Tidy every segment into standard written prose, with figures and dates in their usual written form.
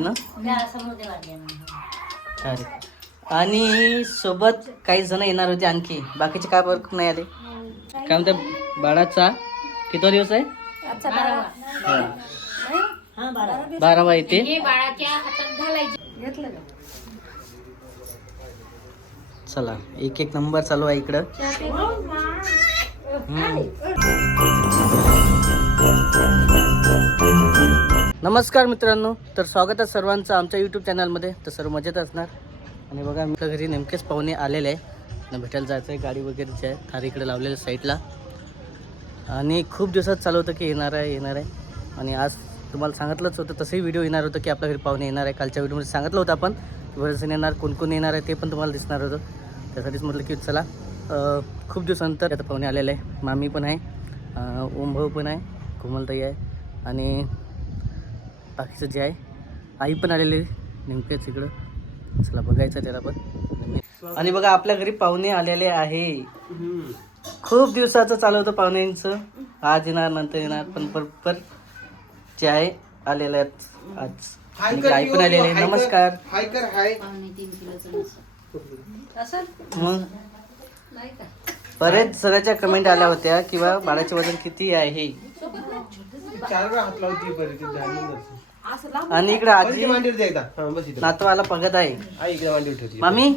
ना अरे आणि सोबत काही जण येणार होते आणखी, बाकीचे काय बरं नाही आले. काय म्हणते बाळाचा किती दिवस आहे? 12 येते. चला एक एक नंबर चालू आहे इकडं. नमस्कार मित्रांनो, तर स्वागत आहे सर्वांचं आमच्या यूट्यूब चॅनलमध्ये. तर सर्व मजेत असणार. आणि बघा आमच्या घरी नेमकेच पाहुणे आलेले आहे, भेटायला जायचं आहे. गाडी वगैरेची आहे, थार इकडे लावलेलं साईडला. आणि खूप दिवसात चालू होतं की येणार आहे. आणि आज तुम्हाला सांगितलंच होतं, तसंही व्हिडिओ येणार होतं की आपल्या घरी पाहुणे येणार आहे. कालच्या व्हिडिओमध्ये सांगितलं होतं आपण वर्षण येणार, कोण येणार आहे ते पण तुम्हाला दिसणार होतं. त्यासाठीच म्हटलं की चला खूप दिवसानंतर आता पाहुणे आलेले आहे. मामी पण आहे, ओमभाऊ पण आहे, कोमलताई आहे आणि बाकीचं जे आहे आई पण आलेली नेमकेच इकडं. चला बघायचं त्याला पण. आणि बघा आपल्या घरी पाहुणे आलेले आहे. खूप दिवसाचं चालू होतं पाहुण्यांचं, आज येणार नंतर येणार, पण बरोबर जे आहे आलेले आहेत आज. आई पण आलेले आहे. नमस्कार. मग बरेच जणांच्या कमेंट आल्या होत्या किंवा बाळाचे वजन किती आहे. आणि इकडे आजी नातवाला बघत आहे. मामी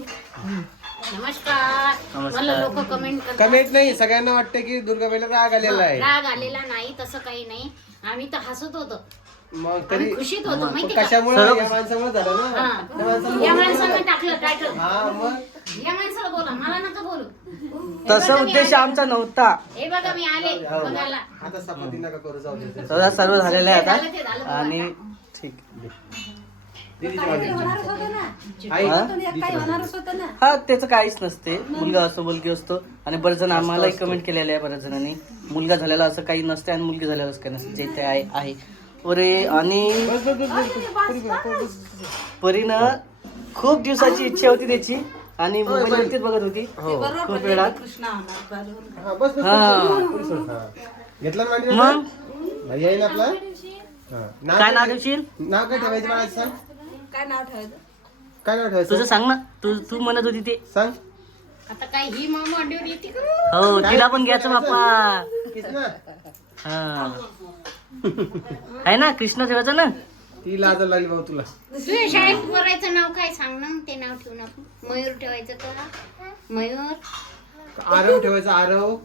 नमस्कार. कमेंट नाही, सगळ्यांना वाटतं की दुर्गाबाईला राग आलेला आहे. राग आलेला नाही, तसं काही नाही. आम्ही तर हसत होतो, मग तरी खुशीत होतो. माहिती का? कशामुळे या माणसामुळे झालं ना. या माणसानं टाकलं टायटल. हा मग या माणसाला बोला, मला नका बोलू. तसा उद्देश आमचा नव्हता. हे बघा मी आले बघायला. आता सपाती नका करू, जाऊ दे. सर्व झालेलं आहे झालं ते आता. झालं. आणि ठीक हा त्याचं काहीच नसते. मुलगा असतो मुलगी असतो. आणि बरेच जण आम्हालाही कमेंट केलेले आहे बऱ्याच जणांनी, मुलगा झालेला असं काही नसते आणि मुलगी झालेला असं काही नसते. जे ते आहे अरे. आणि परीनं खूप दिवसाची इच्छा होती त्याची आणि मोबाईलवरतीच बघत होती खूप वेळा. घेतला मग येईल आपला. काय नाव ठेवशील? नाव काय ठेवायचं मला सांग. काय नाव ठेवायचं? काय नाव ठेवायचं तुझं सांग ना. तू म्हणत होती ते सांग. आता काय ही मामा अंडीवर येते का? हो तिला पण घ्यायचं बाप्पा. कृष्णा हा आहे ना, कृष्ण ठेवायचं ना. ती लाज लागली भाऊ तुला. तुझ्या शाळेत पोरायचं नाव काय सांग ना, ते नाव ठेवून आपण. मयूर ठेवायचं का? मयूर. आरव ठेवायचं. आरव.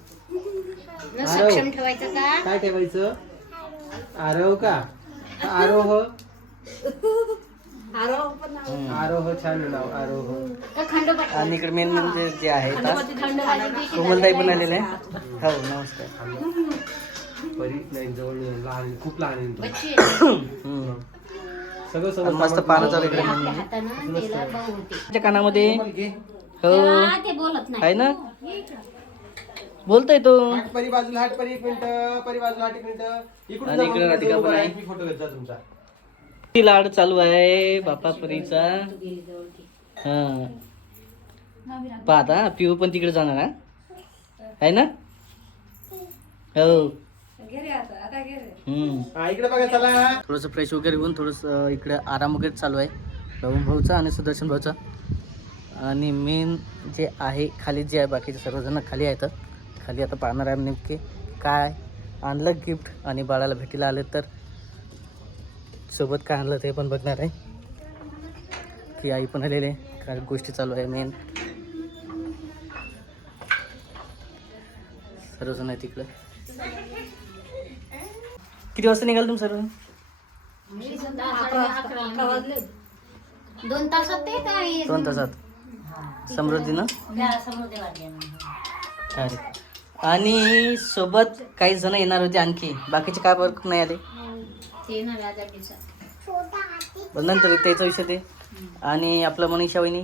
सक्षम ठेवायचं का? काय ठेवायचं? आरव का? आरोह. आरोह छान नाव. आरोह. का खंडोबा? आणि इकडे मेन म्हणजे जे आहे कोमलताई पण आलेले आहे. हो नमस्कार. परी नाही, जवळ लहान, खूप लहान आहे. बच्ची सगळं आणि सगळं मस्त पानं चालू इकडे. आपल्या हातानं त्याला भाऊ होते. त्याच्या कानामध्ये हो तेव्हा ते बोलत आहे नाही. ना, बोलतोय तो. परी बाजूला हाट. परी एक मिनिट. परी बाजूला हाट एक मिनिट. आणि इकडे राधिका पण आहे. मी फोटो घेतला तुमचा. ती लाड चालू आहे बापा परीचा. हा पाहता पिऊ पण तिकडे जाणार हा? आहे ना. हो इकडे बघा चला. थोडंसं फ्रेश वगैरे होऊन थोडंसं इकडे आराम वगैरे चालू आहे रवम भाऊचा आणि सुदर्शन भाऊचा. आणि मेन जे आहे खाली जे आहे बाकीचे सर्वजण खाली आहेत. खाली आता पाहणार आहे नेमके काय आणलं गिफ्ट. आणि बाळाला भेटीला आले तर सोबत काय आणलं ते पण बघणार आहे. की आई पण आलेले काय गोष्टी चालू आहे. मेन सर्वजण आहे तिकडं. किती वाजता निघाल तुम्ही सर्व? 2 तासात ते काय 2 तासात. समृद्धीनं अरे आणि सोबत काही जण येणार होते आणखी, बाकीचे काय बरं नाही आले. ते ना राजा दिवसात पण नंतर त्याचा विषय ते. आणि आपलं मनीषा वहिनी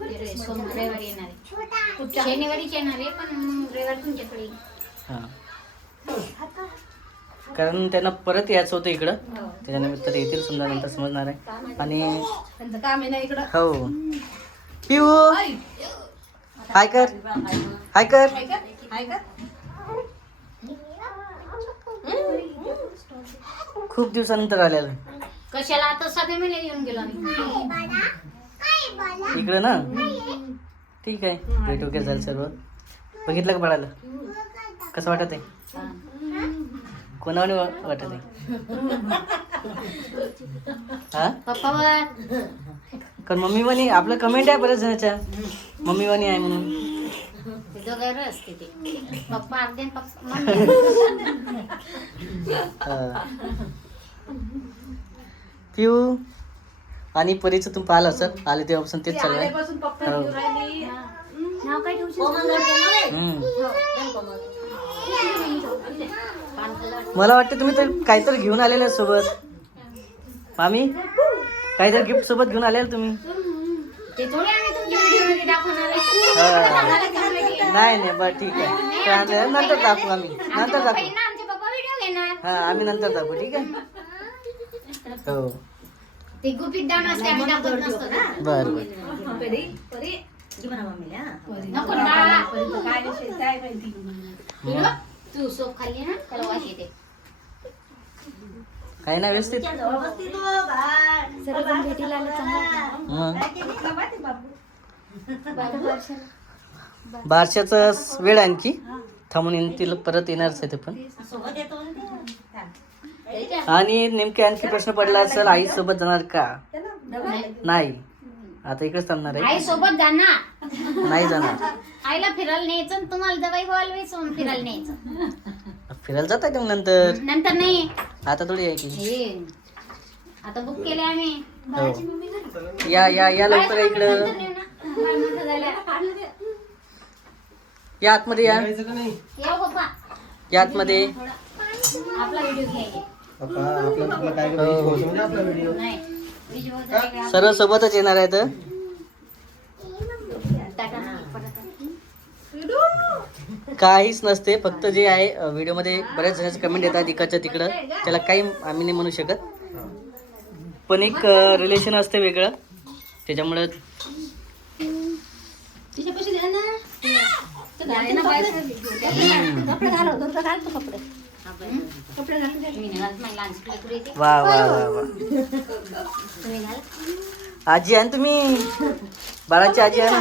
रविवारी येणार आहे. शनिवारीच येणार आहे, पण रविवारी तुमच्याकडे येईल. हां कारण त्यांना परत यायचं होतं इकडं, त्याच्यानिमित्त ते येतील समजा, नंतर समजणार आहे. आणि काम आहे ना इकडं. हो पिऊ हाय कर, हाय कर. खूप दिवसानंतर आलेलं. कशाला आता साधे महिने येऊन गेलो आम्ही. इकडं ना ठीक आहे. भेट वगैरे झालं सर्व. बघितलं का बाळाला कसं वाटत आहे? कोणावर वाटत आहे? हा पप्पा वर. कारण मम्मी वाणी आपलं कमेंट आहे बऱ्याच जणांच्या मम्मी वाणी आहे म्हणून. ते दोघं असते ते. पप्पा अर्धे पप्पा पिऊ आणि परीचं तुम्ही पाहिलं असं आले तेव्हापासून तेच चालू आहे. हो. नाव काय ठेवू मला वाटतं तुम्ही तर काहीतरी घेऊन आलेले सोबत. मामी काहीतरी गिफ्ट सोबत घेऊन आलेले तुम्ही. ते थोडे आम्ही तुमच्या व्हिडिओ दाखवणार आहे. नाही नाही बरं ठीक आहे. तर नंतर दाखवू आम्ही. नंतर दाखवू. आमचे पप्पा व्हिडिओ घेणार. हा आम्ही नंतर दाखवू ठीक आहे. हो ते गुपित दान असते आम्ही दाखवत नसतो ना. बरं नको ना बाळा. व्हिडिओ? तू सोप खाल्ली ना त्याला वास येते. काही नाही व्यवस्थित. बारशाचा वेळ आणखी थांबून येतील परत येणारच आहे ते पण. आणि नेमके आणखी प्रश्न पडला असेल आई सोबत जाणार का? नाही आता इकडेच थांबणार आई आहे. सोबत जाणार. नाही जाणार. आईला फिरायला न्यायचं आणि तुम्हाला दवाई व्हायला वेचून फिरायला न्यायचं. फिरायला जात आहे नंतर. नंतर नाही. आता थोडी आहे की. हे आता बुक केले आम्ही. हो. या या या लवकर या इकडं. नंतर नेऊ ना. बाळ मोठं झालं. या आतमध्ये या. जायचं का नाही? या पप्पा. या आतमध्ये. आपला व्हिडिओ घ्यायचे. पप्पा आपला काय म्हणजे आपला व्हिडिओ नाही व्हिडिओचा वेगळा. सर्व सोबतच येणार आहेत. टाटा ना, परत. काहीच नसते. फक्त जे आहे व्हिडिओमध्ये बऱ्याच जणांचे कमेंट येतात इकडच्या तिकडं. त्याला काही आम्ही नाही म्हणू शकत. पण एक रिलेशन असते वेगळं त्याच्यामुळं. वा वा वा वा. आजी आहे ना तुम्ही? बाळाची आजी आहे ना?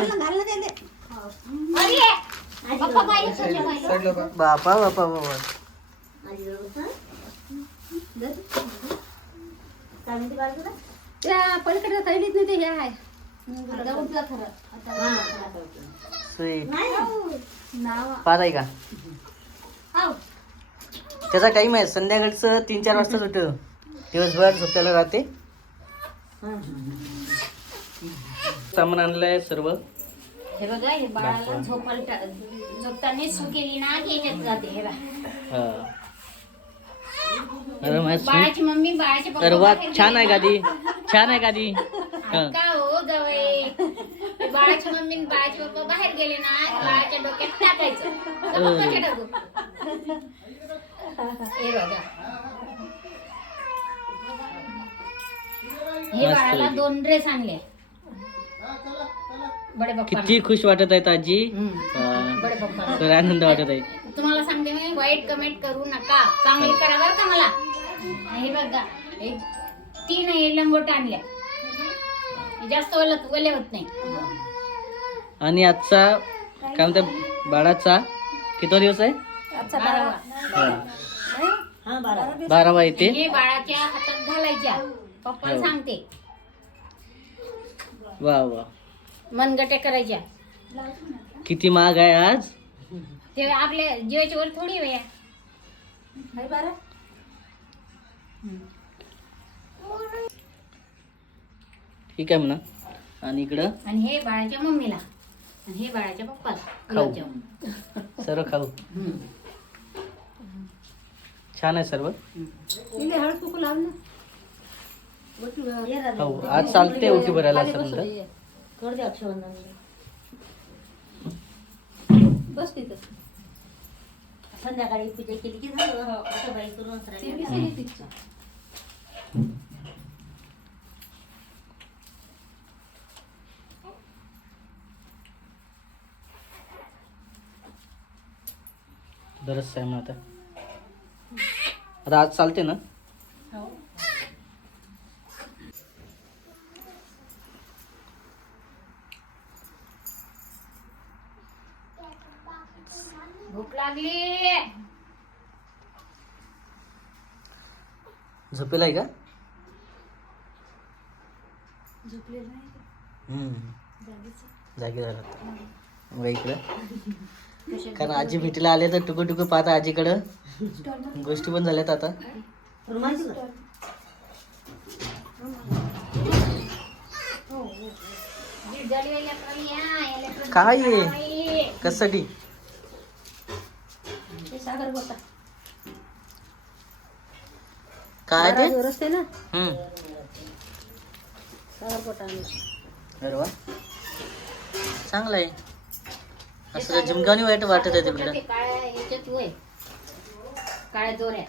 पप्पा पाहिजे तुझ्या पाहिजे. साईडला बा. बापा बापा बापा. त्या पलीकडे थैलीत नाही ते हे आहे. स्वीट पाच आहे का? त्याचा टाइम आहे संध्याकाळचं 3-4 वाजता सुटतं. दिवसभर झोपायला राहते. सामान आणलंय सर्व. हे बघा हे बाळाला झोपताना सू केली ना की ह्याच्यात जाते. हे बघा हा. अरे माझ्या sweet. बाळाची मम्मी बाळाचे पप्पा अरे वा बाहेर छान आहे गेले गादी. छान आहे गादी. ना. का हो जावई बाळाची मम्मी आणि बाळाचे पप्पा बाहेर गेले ना बाळाच्या डोक्यात टाकायचं. तर पप्पाच्या टाकू. हे बघा हे मस्त. बाळाला 2 ड्रेस आणले. बडे पप्पा किती खुश वाटत आहेत आजी. बडे पप्पा तर आनंद वाटत आहे. तुम्हाला सांगते मी वाईट कमेंट करू नका. चांगली करा बरं का मला. हे बघा हे 3 हे लंगोट आणल्या. हे जास्त ओले होत नाही. आणि आजचा काय म्हणतात बाळाचा किती दिवस आहे? 12वा येते. हे बाळाच्या हातात घालायच्या. पप्पाला सांगते. वा वा. मनगटे करायच्या. किती महाग आहे आज. ते आपल्या जीवाच्या वर थोडी वेळ. ठीक आहे म्हणा. आणि इकडं आणि हे बाळाच्या मम्मीला आणि हे बाळाच्या पप्पाला खाऊ. गुलाबजामुन. सर्व खाऊ. छान आहे सर्व. हळद कुकू लाव ना. खाऊ. आज चालते ओटी भरायला असं म्हणतात. बस तिथं. संध्याकाळी पूजा केली की झालं. असं बाई करून बरंच आहे मग आता. आता आज चालते ना? भूक लागली. झोपेला आहे का? जागी झाला मग इकडं कारण आजी भेटीला आले तर टुकू टुकू पाहता आजीकडं. गोष्टी पण झाल्यात आता. रुमालची का? काय आहे कशासाठी? ते सागर गोटा. काय ते? रस्ते ना हम्म. सागर गोटा आणला. अरे वा चांगलं आहे. असं जिमगावनी वाईट वाटत आहे तिकडं. काळ्या ह्याच्यात वय काळ्या दोऱ्या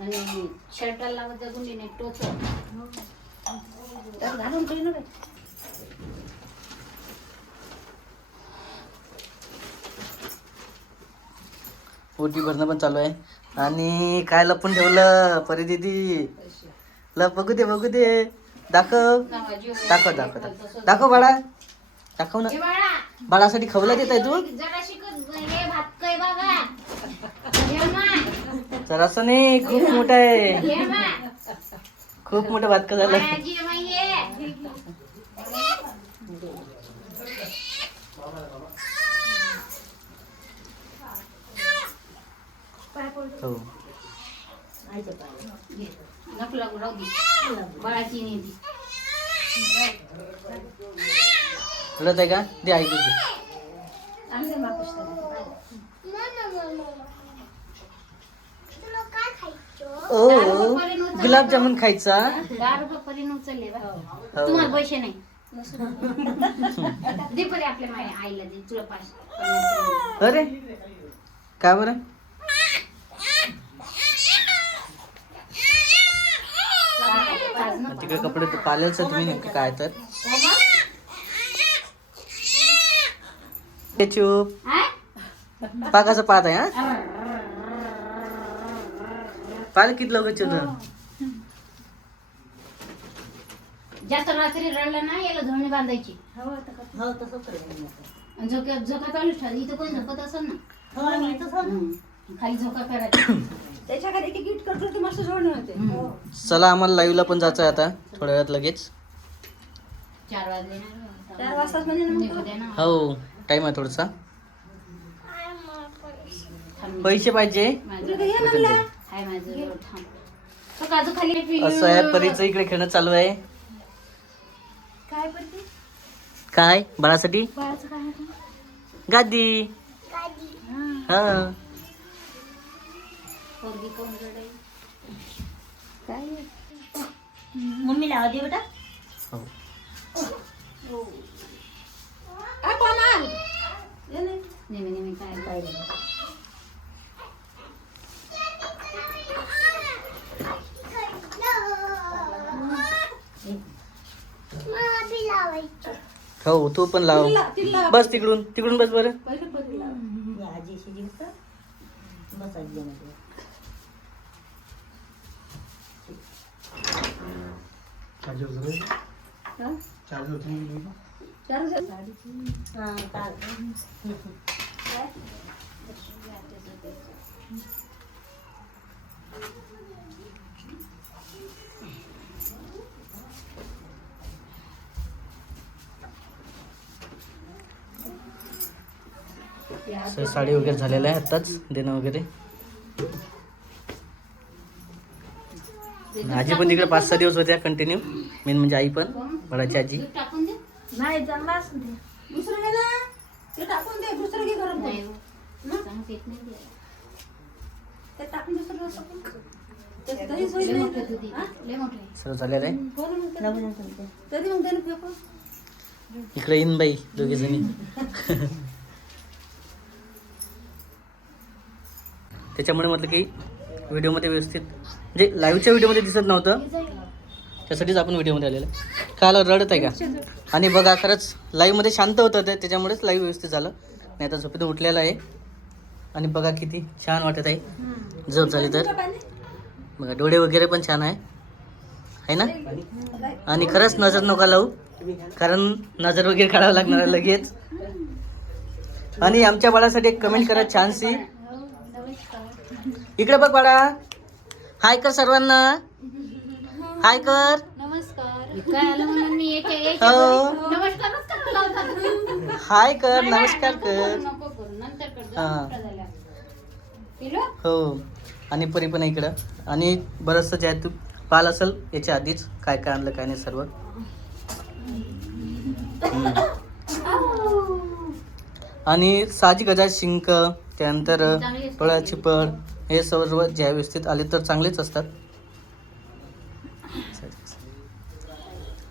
आणि शर्टाला लावत गुंडीने टोच त्यात घालून काही नव्हे. ओटी भरणं पण चालू आहे. आणि काय लपून ठेवलं परी दीदी? बघू दे बघू दे. दाखव दाखव दाखव दाखव दाखव बाळा. दाखव ना. बाळासाठी खवला देत आहे तू? जरा शिकत हे भात काय बघा हे मा जरासं नाही खूप मोठा आहे. हे मा खूप मोठं भातकं झालं. आजी माहिये हो. आईच्या पायाला. नको लागू राहू दे बाळाची नेती रडत आहे का? दे ऐकू दे. आम्ही काय मागूच नाही. ओ गुलाबजामुन खायचा. 10 रुपये पर्यंत उचलले बा. हो. तुम्हाला पैसे नाही दे परे आपल्या आईला दे तुला पैसे. अरे काय बरं? तिकडे कपडे पालेलच तुम्ही नेमकं काय तर ते चूप पाकाचं पाहत आहे. हा पाल किती लोक जास्त रात्री रडला ना याला झोळणी बांधायची हो तसं करेल. आणि झोका चालू ठेवा. इथं कोणी झोपत असेल ना हो मी तसं खाली झोका करायचा. त्याच्या खाली एक गीट करतो की मस्त जोडणे होते. चला आम्हाला लाईव्हला पण जायचं आहे आता थोड्या वेळात लगेच. 4 वाजले ना 4 वाजताच म्हणजे ना निघू दे ना. हो टाइम आहे थोडासा. थांब. पैसे पाहिजे. माझं ये म्हणला. हाय माझं रोड थांब. तो काजू खाली पिल्लू. असं आहे परीचं इकडे खेळणं चालू आहे. काय पडते काय बाळासाठी? बाळाचं काय आहे? गादी. हा पोरगी कोण रडाई? काय मम्मीला आवाज दे बेटा. हो. आ कोमल ये नाही. नेहमी नेहमी काय पाहिजे हो तू पण लाव. बस तिकडून तिकडून बस बरं. पहिले पहिले लाव. या आजीशी जीवता बस आजी मध्ये. हा? चार्जर साडीची. हा काय साडी वगैरे झालेलं आहे आत्ताच देणं वगैरे. आजी पण तिकडे 5-6 दिवस होत्या कंटिन्यू. मेन म्हणजे आई पण बडाची आजी. दूध टाकून दे. नाही जमला असं दे. दुसरं घे ना. ते टाकून दे दुसरं घे गरम नाही करून. हो. सांगता येत नाही द्यायला. ते टाकून दुसरं असं पण. ते लय तरी सोय मोठं नाही. दूध आहे. लय मोठं आहे. सर्व झालेलं आहे. बरं मग तरी मग त्याने फेकून. इकडे येईन बाई दोघे जणी. त्याच्यामुळे म्हटलं की व्हिडिओमध्ये व्यवस्थित म्हणजे लाईव्हच्या व्हिडिओमध्ये दिसत नव्हतं. त्यासाठीच आपण व्हिडिओमध्ये आलेलं. काल रडत आहे का? आणि बघा खरंच लाईव्हमध्ये शांत होतं ते त्याच्यामुळेच लाईव्ह व्यवस्थित झालं. नाही आता झोपेत उठलेलं आहे. आणि बघा किती छान वाटत आहे झोप झाली तर. बघा डोळे वगैरे पण छान आहे ना. आणि खरंच नजर नका लावू कारण नजर वगैरे काढावं लागणार आहे लगेच. आणि आमच्या बाळासाठी एक कमेंट करा छानशी. इकडे बघ बाळा, हाय कर सर्वांना, हाय कर. काय आलं म्हणून मी हो. नमस्कारच करायला लावतात. हाय कर, नमस्कार कर. नको करू, नंतर कर, हा. मोठा झाल्यावर. पिलो? हो. आणि परी पण आहे इकडं. आणि बरंचसं जे आहे तू पाहिलं असेल याच्या आधीच काय काय आणलं काय नाही सर्व. आणि साहजिक गजा शिंक, त्यानंतर फळाची पळ, हे सर्व ज्या व्यवस्थित आले तर चांगलेच असतात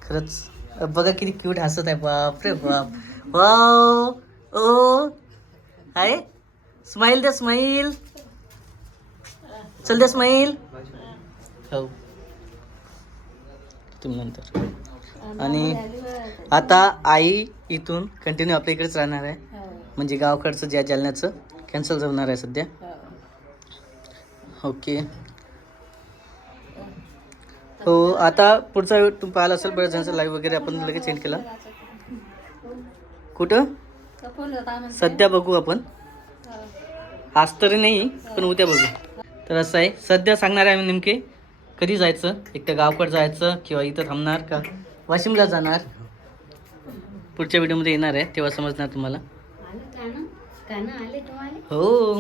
खरंच. बघा किती क्यूट हसत आहे, बाप रे बाप. वाव. ओ हाय, स्माईल दे, स्माईल. चल दे स्माईल. हो तुम्ही नंतर. आणि आता आई इथून कंटिन्यू आपल्या इकडेच राहणार आहे, म्हणजे गावाकडचं ज्या जालन्याचं कॅन्सल होणार आहे सध्या. ओके. हो. आता पुढचा तुम्ही पाहिला असेल बऱ्याच जणांचा लाईव्ह वगैरे आपण लगेच सेंड केला. कुठं सध्या बघू आपण, आज तरी नाही पण उद्या बघू. तर असं आहे, सध्या सांगणार आहे नेमके कधी जायचं, एक तर गावकडे जायचं किंवा इथं थांबणार का वाशिमला जाणार. पुढच्या व्हिडिओमध्ये येणार आहे तेव्हा समजणार तुम्हाला. हो.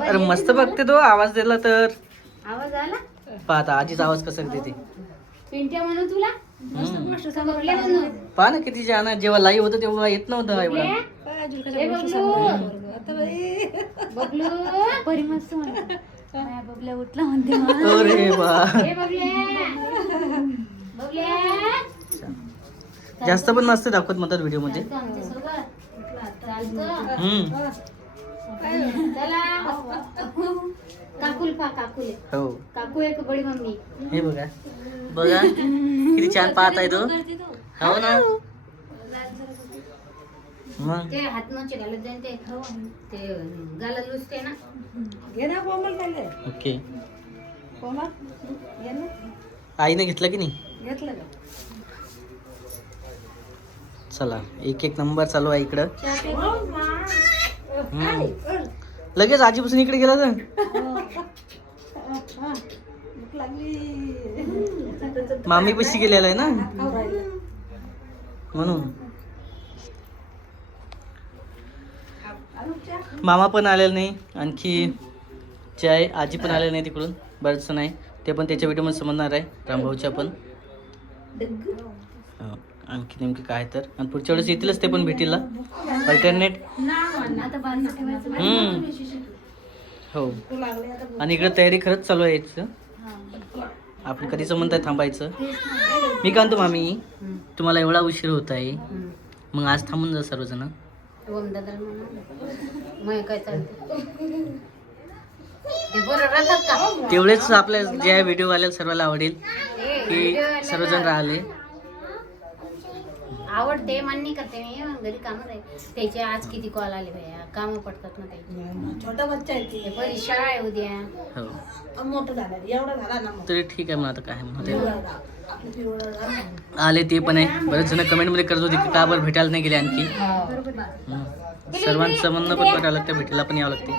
अरे मस्त बघते तो, आवाज दिला तर. आवाज आला? पाहता आजीचा आवाज कसा देते. पिंट्या म्हणू तुला? बबल्या म्हणू? पहा ना किती छान आहे. जेव्हा लाईव्ह होतं तेव्हा येत नव्हतं एवढं. ए बबलू, बरी मस्त म्हणते. बबल्या उठला म्हणते. अरे बा, ए बबल्या, बबल्या. जास्त पण नसते दाखवत म्हणतात व्हिडिओ मध्ये. चालतं आमच्यासोबत? चालतं? हम्म. चला. काकुल पा, काकुल आहे. हो. काकू एक बडी मम्मी. हे बघा बघा किती छान पाहत आहे तो. हो ना. मग ते हात नचे घालत जाईन ते गाला लुसते ना. घे ना कोमल खाल्ले. ओके. कोमल घे ना. आईने घेतलं की नाही. घेतलं का? चला एक एक नंबर चालू आहे इकडं. लगेच आजीपासून इकडे गेला तर भूक लागली. मामी पशी गेलेला आहे ना म्हणून. मामा पण आलेला नाही, आणखी जे आहे आजी पण आलेली नाही तिकडून. बरंचसं नाही, ते पण त्याच्या व्हिडिओमध्ये समजणार आहे रामभाऊच्या पण. आणखी नेमकी काय तर, आणि पुढच्या वेळेस येतीलच ते पण भेटीला अल्टरनेट. हो. आणि इकडे तयारी खरंच चालू आहे याचं. आपण कधीच म्हणताय थांबायचं. मी काय म्हणतो मामी, तुम्हाला एवढा उशीर होत आहे मग आज थांबून जा सर्वजण. तेवढेच आपल्या ज्या व्हिडिओ आल्या सर्वांना आवडेल की सर्वजण राहिले. आवडते, मान्य करते मी. घरी काम आहे त्याचे. आज किती कॉल आले भैया, काम पडतात ना त्याचे. छोटा बच्चा आहे ते बरी शाळा आहे उद्या. हो. मोठं झालं एवढा झाला ना मग. तरी ठीक आहे मग आता काय म्हणते आले ते पण आहे. बरेच जण कमेंटमध्ये करत होते की का बरं भेटायला नाही गेले आणखी. सर्वांचं म्हणणं पण करावं लागतं, भेटायला पण यावं लागते.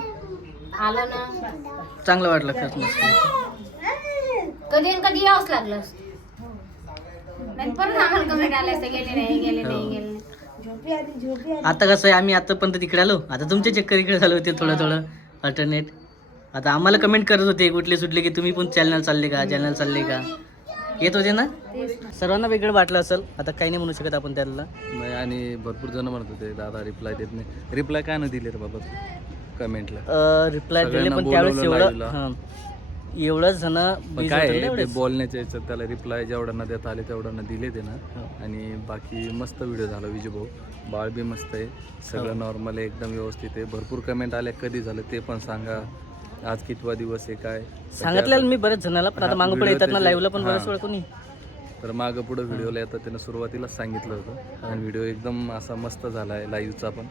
आलं ना, चांगलं वाटलं खरंच मस्त. कधी न कधी यावंच लागलं. नाही परत आम्हाला कमेंट आले असते, गेले नाही गेले नाही गेले नाही. झोपी आली झोपी आली. आता कसं आहे, आम्ही आतापर्यंत तिकडे आलो, आता तुमचे चक्कर इकडे झाले होते थोडं थोडं अल्टरनेट. आता आम्हाला कमेंट करत होते कुठले सुटले की तुम्ही पण चॅनल चालले का, चॅनल चालले का, येत होते ना. सर्वांना वेगळं वाटलं असेल, आता काही नाही म्हणू शकत आपण त्याला. नाही, आणि भरपूर जण म्हणत होते दादा रिप्लाय देत नाही. रिप्लाय काय नाही दिले रे बाबा कमेंटला. रिप्लाय दिले सगळ्यांना पण त्यावेळेस बोलवलं एवढं live ला. एवढंच जण busy काय होते आहे, ना ते एवढेच. बोलण्याच्या याच्यात त्याला रिप्लाय जेवढ्यांना देता आले तेवढ्यांना दिले ते ना. आणि बाकी मस्त व्हिडिओ झाला विजय भाऊ. बाळ बी मस्त आहे, सगळं नॉर्मल आहे, एकदम व्यवस्थित आहे. भरपूर कमेंट आले, कधी झालं ते पण सांगा. आज कितवा दिवस आहे काय सांगितलेलं मी बरेच जणाला, पण आता मागं पुढे येतात ना लाईव्हला पण बरेच वेळ कोणी. तर मागं पुढं व्हिडिओला येतात, त्यानं सुरुवातीलाच सांगितलं होतं. आणि व्हिडिओ एकदम असा मस्त झाला आहे लाईव्हचा पण.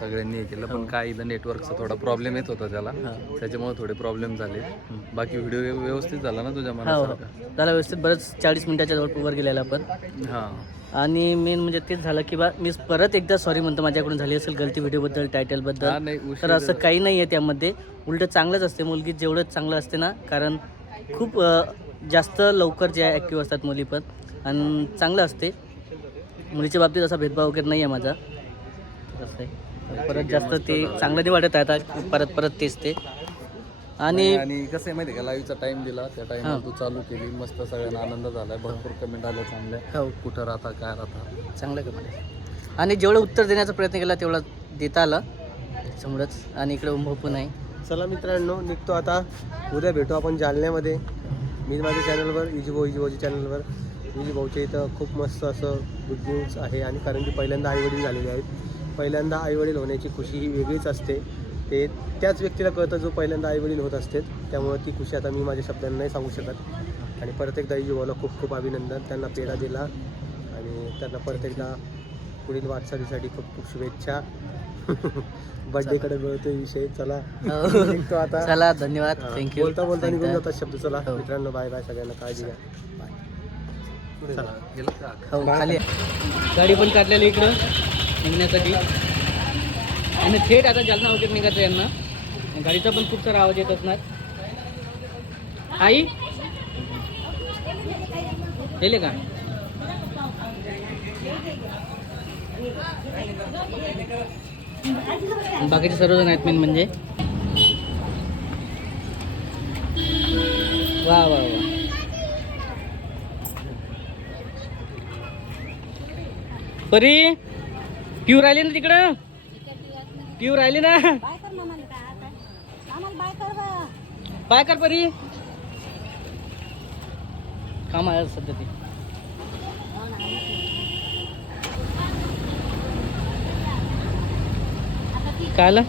सगळ्यांनी हे केलं, पण काय इथं नेटवर्कचा थोडा प्रॉब्लेम येत होता त्याला, त्याच्यामुळे थोडे प्रॉब्लेम झाले. बाकी व्हिडिओ व्यवस्थित झाला ना तुझ्या हो मनासारखा? त्याला व्यवस्थित बरंच 40 मिनिटाच्या जवळ वर गेलेला पण. हां आणि मेन म्हणजे तेच झालं की बा मी परत एकदा सॉरी म्हणतो, माझ्याकडून झाली असेल गलती व्हिडिओबद्दल, हा टायटलबद्दल. नाही तर असं काही नाही आहे त्यामध्ये, उलटं चांगलंच असते. मुलगी जेवढं चांगलं असते ना, कारण खूप जास्त लवकर जे ॲक्टिव्ह असतात मुली पण, आणि चांगलं असते. मुलीच्या बाबतीत असा भेदभाव वगैरे नाही आहे माझा. असं आहे, परत जास्त ते चांगलं नाही वाटत आहे आता, परत तेच ते. आणि कसं आहे माहिती आहे का, लाईव्हचा टाइम दिला त्या टाइमला तू चालू केली, मस्त सगळ्यांना आनंद झाला. भरपूर कमेंट आल्या चांगल्या, हो कुठं राहता काय राहता, चांगलं कमेंट. आणि जेवढं उत्तर देण्याचा प्रयत्न केला तेवढा देता आला त्याच्यामुळंच. आणि इकडे उंभ पण आहे. चला मित्रांनो, निघतो आता. उद्या भेटू आपण जालन्यामध्ये. मी माझ्या चॅनलवर इजीभाऊच्या चॅनलवर. इजीभाऊच्या इथं खूप मस्त असं गुड न्यूज आहे. आणि कारण की पहिल्यांदा आईवडील झालेले आहेत. पहिल्यांदा आईवडील होण्याची खुशी ही वेगळीच असते. ते त्याच व्यक्तीला कळतं जो पहिल्यांदा आईवडील होत असते. त्यामुळे ती खुशी आता मी माझ्या शब्दांना नाही सांगू शकत. आणि परत एकदा इजीभाऊला खूप खूप अभिनंदन. त्यांना पेढा दिला आणि त्यांना परत एकदा पुढील वाटचालीसाठी खूप खूप शुभेच्छा. बर्थडेकडे मिळतोय विषय. चला निघतो आता. चला धन्यवाद, थँक्यू. बोलता निघून जातात शब्द. चला मित्रांनो, बाय बाय. सगळ्यांना काळजी घ्या. हो खाली गाडी पण काढलेली इकडं निघण्यासाठी. आणि थेट आता जालना वगैरे निघायचं यांना. गाडीचा पण खूप सारा आवाज येत असणार. आई गेले का? बाकीचे सर्वजण आहेत मेन म्हणजे. वा वा वा. परी पिऊ राहिली ना तिकडं, पिऊ राहिली ना. बाय कर परी. काम आहे सध्या ते. काय आलं?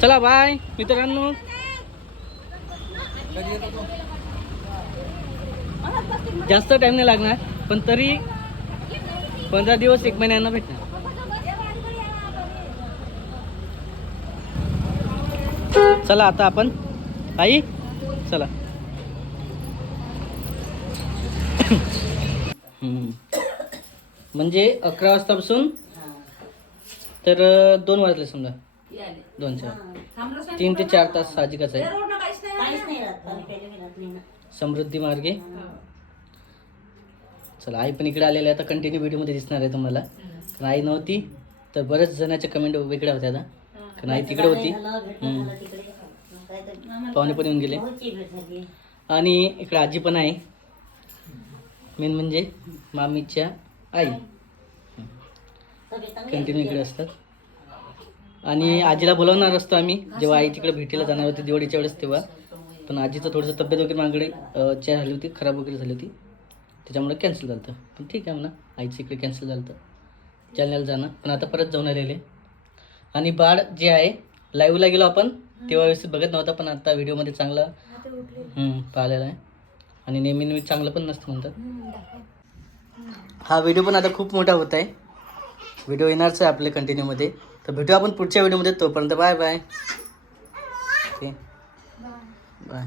चला बाय मित्रांनो. जास्त टाइम नाही लागणार, पण तरी 15 दिवस 1 महिन्यांना भेटणार. चला आता आपण आई चला. म्हणजे 11 वाजतापासून तर 2 वाजले समजा. 2 4 3 ते 4 तास साहजिकच आहे. समृद्धी मार्गे. चला आई पण इकडे आलेले. आता कंटिन्यू व्हिडिओमध्ये दिसणार आहे तुम्हाला. कारण आई नव्हती तर बरेच जणांच्या कमेंट वेगळ्या होत्या आता. कारण आई तिकडे होती. पाहुणे पण येऊन गेले. आणि इकडे आजी पण आहे. मेन म्हणजे मामीच्या आई कंटिन्यू इकडे असतात. आणि आजीला बोलावणार असतो आम्ही जेव्हा आई तिकडे भेटीला जाणार होती दिवाळीच्या वेळेस तेव्हा. पण आजीचं थोडंसं तब्येत वगैरे मागडे चेअर झाली होती, खराब वगैरे झाली होती, त्याच्यामुळे कॅन्सल झालं होतं. पण ठीक आहे म्हणा, आईचं इकडे कॅन्सल झालं होतं जालन्याला जाणं. पण आता परत जाऊन आलेले. आणि बाळ जे आहे लाईव्हला गेलो आपण तेव्हा व्यवस्थित बघत नव्हता, पण आता व्हिडिओमध्ये चांगला पाहिलेला आहे. आणि नेहमी चांगलं पण नसतं म्हणतात. हा व्हिडिओ पण आता खूप मोठा होत आहे. व्हिडिओ येणारच आहे आपल्या कंटिन्यूमध्ये. तर भेटू आपण पुढच्या व्हिडिओमध्ये. तोपर्यंत बाय बाय. Okay bye.